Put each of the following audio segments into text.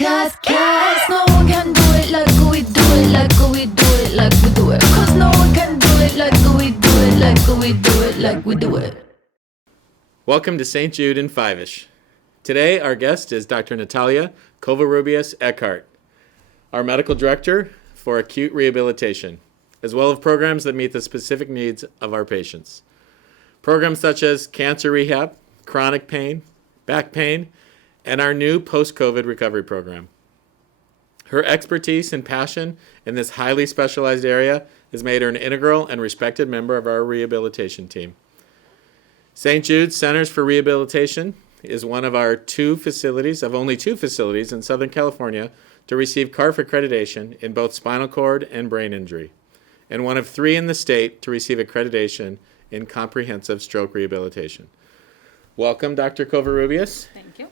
'Cause no one can do it like we do it, like we do it, like we do it. 'Cause no one can do it like we do it, like we do it, like we do it. Welcome to St Jude in Five-ish. Today, our guest is Dr. Natalia Covarrubias-Eckardt, our medical director for Acute Rehabilitation, as well as programs that meet the specific needs of our patients. Programs such as cancer rehab, chronic pain, back pain, and our new Postcovid recovery program. Her expertise and passion in this highly specialized area has made her an integral and respected member of our rehabilitation team. St. Jude Centers for Rehabilitation is one of our only two facilities in Southern California to receive CARF accreditation in both spinal cord and brain injury, and one of 3 in the state to receive accreditation in comprehensive stroke rehabilitation. Welcome, Dr. Covarrubias. Thank you.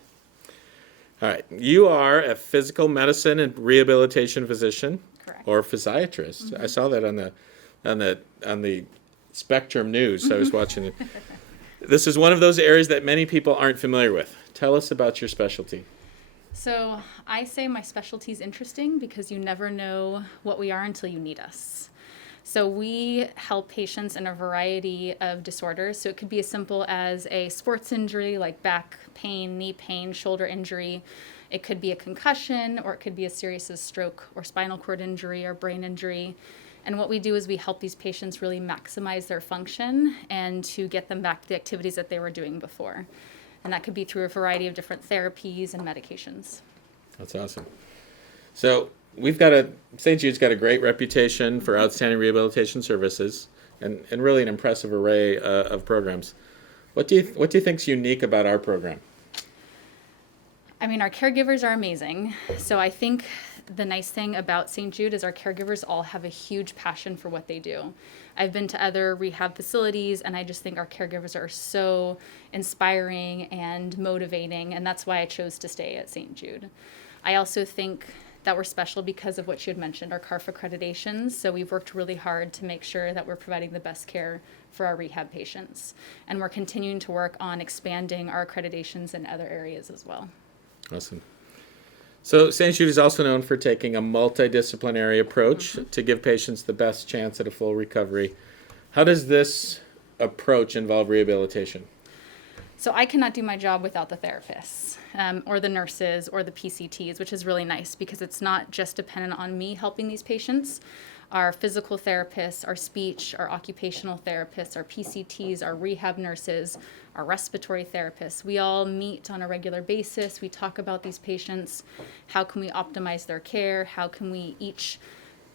All right, you are a physical medicine and rehabilitation physician. Correct. Or physiatrist. I saw that on the Spectrum News. I was watching it. This is one of those areas that many people aren't familiar with. Tell us about your specialty. So I say my specialty is interesting because you never know what we are until you need us. So we help patients in a variety of disorders. So it could be as simple as a sports injury like back pain, knee pain, shoulder injury. It could be a concussion, or it could be as serious as stroke or spinal cord injury or brain injury. And what we do is we help these patients really maximize their function and to get them back to the activities that they were doing before. And that could be through a variety of different therapies and medications. That's awesome. So St. Jude's got a great reputation for outstanding rehabilitation services and really an impressive array of programs. What do you think is unique about our program? I mean, our caregivers are amazing. So I think the nice thing about St. Jude is our caregivers all have a huge passion for what they do. I've been to other rehab facilities, and I just think our caregivers are so inspiring and motivating, and that's why I chose to stay at St. Jude. I also think that we're special because of what you had mentioned, our CARF accreditations. So we've worked really hard to make sure that we're providing the best care for our rehab patients. And we're continuing to work on expanding our accreditations in other areas as well. Awesome. So St. Jude is also known for taking a multidisciplinary approach to give patients the best chance at a full recovery. How does this approach involve rehabilitation? So I cannot do my job without the therapists or the nurses or the PCTs, which is really nice because it's not just dependent on me helping these patients. Our physical therapists, our speech, our occupational therapists, our PCTs, our rehab nurses, our respiratory therapists, we all meet on a regular basis. We talk about these patients. How can we optimize their care? How can we each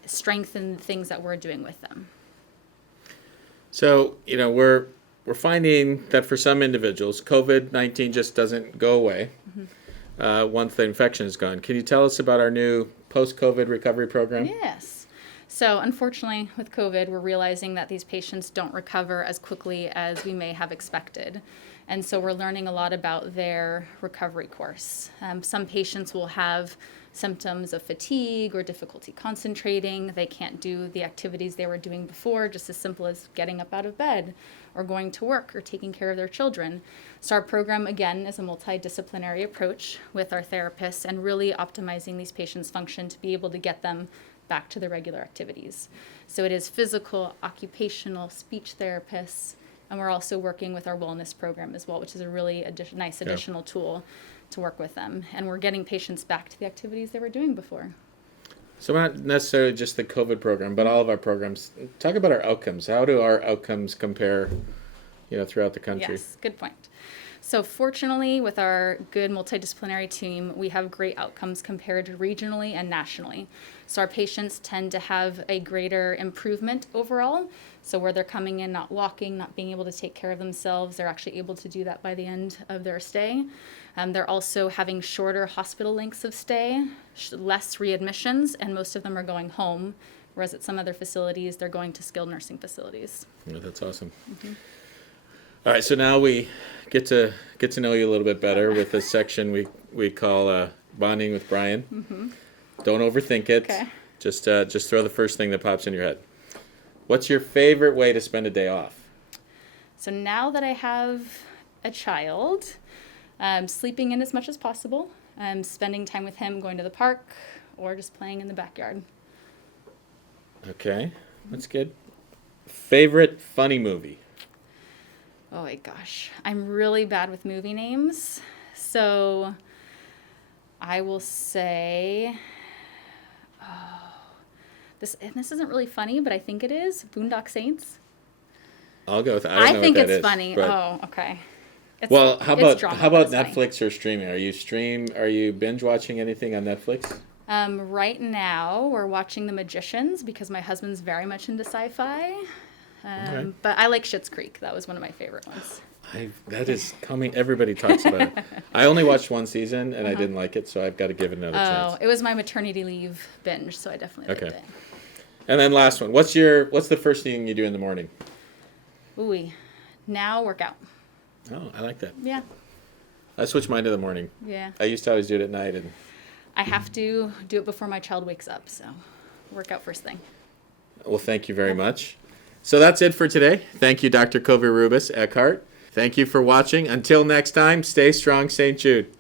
strengthen the things that we're doing with them? So, we're finding that for some individuals, COVID-19 just doesn't go away once the infection is gone. Can you tell us about our new post-COVID recovery program? Yes. So unfortunately, with COVID, we're realizing that these patients don't recover as quickly as we may have expected. And so we're learning a lot about their recovery course. Some patients will have symptoms of fatigue or difficulty concentrating. They can't do the activities they were doing before, just as simple as getting up out of bed or going to work or taking care of their children. So our program, again, is a multidisciplinary approach with our therapists and really optimizing these patients' function to be able to get them back to the regular activities. So it is physical, occupational, speech therapists, and we're also working with our wellness program as well, which is a really nice additional tool to work with them. And we're getting patients back to the activities they were doing before. So not necessarily just the COVID program, but all of our programs. Talk about our outcomes. How do our outcomes compare, throughout the country? Yes, good point. So fortunately, with our good multidisciplinary team, we have great outcomes compared regionally and nationally. So our patients tend to have a greater improvement overall. So where they're coming in not walking, not being able to take care of themselves, they're actually able to do that by the end of their stay. They're also having shorter hospital lengths of stay, less readmissions, and most of them are going home, whereas at some other facilities, they're going to skilled nursing facilities. Yeah, that's awesome. All right, so now we get to know you a little bit better with this section we call Bonding with Brian. Don't overthink it. Okay. Just throw the first thing that pops in your head. What's your favorite way to spend a day off? So now that I have a child, Sleeping in as much as possible, spending time with him, going to the park, or just playing in the backyard. Okay, that's good. Favorite funny movie? Oh my gosh, I'm really bad with movie names. So I will say, this isn't really funny, but I think it is Boondock Saints. I'll go with that. I don't know think what that it's is, funny. but- Oh, okay. Well, how it's about drama, how but about it's funny. Netflix or streaming? Are you binge watching anything on Netflix? Right now, we're watching The Magicians because my husband's very much into sci-fi. Okay. But I like Schitt's Creek. That was one of my favorite ones. That is coming. Everybody talks about it. I only watched one season and I didn't like it, so I've got to give it another chance. It was my maternity leave binge, so I definitely liked it. And then last one. What's the first thing you do in the morning? Ooh, now workout. Oh, I like that. Yeah. I switch mine to the morning. Yeah. I used to always do it at night, and I have to do it before my child wakes up, so work out first thing. well, thank you very much. So that's it for today. Thank you, Dr. Covarrubias-Eckardt. Thank you for watching. Until next time, stay strong, St. Jude.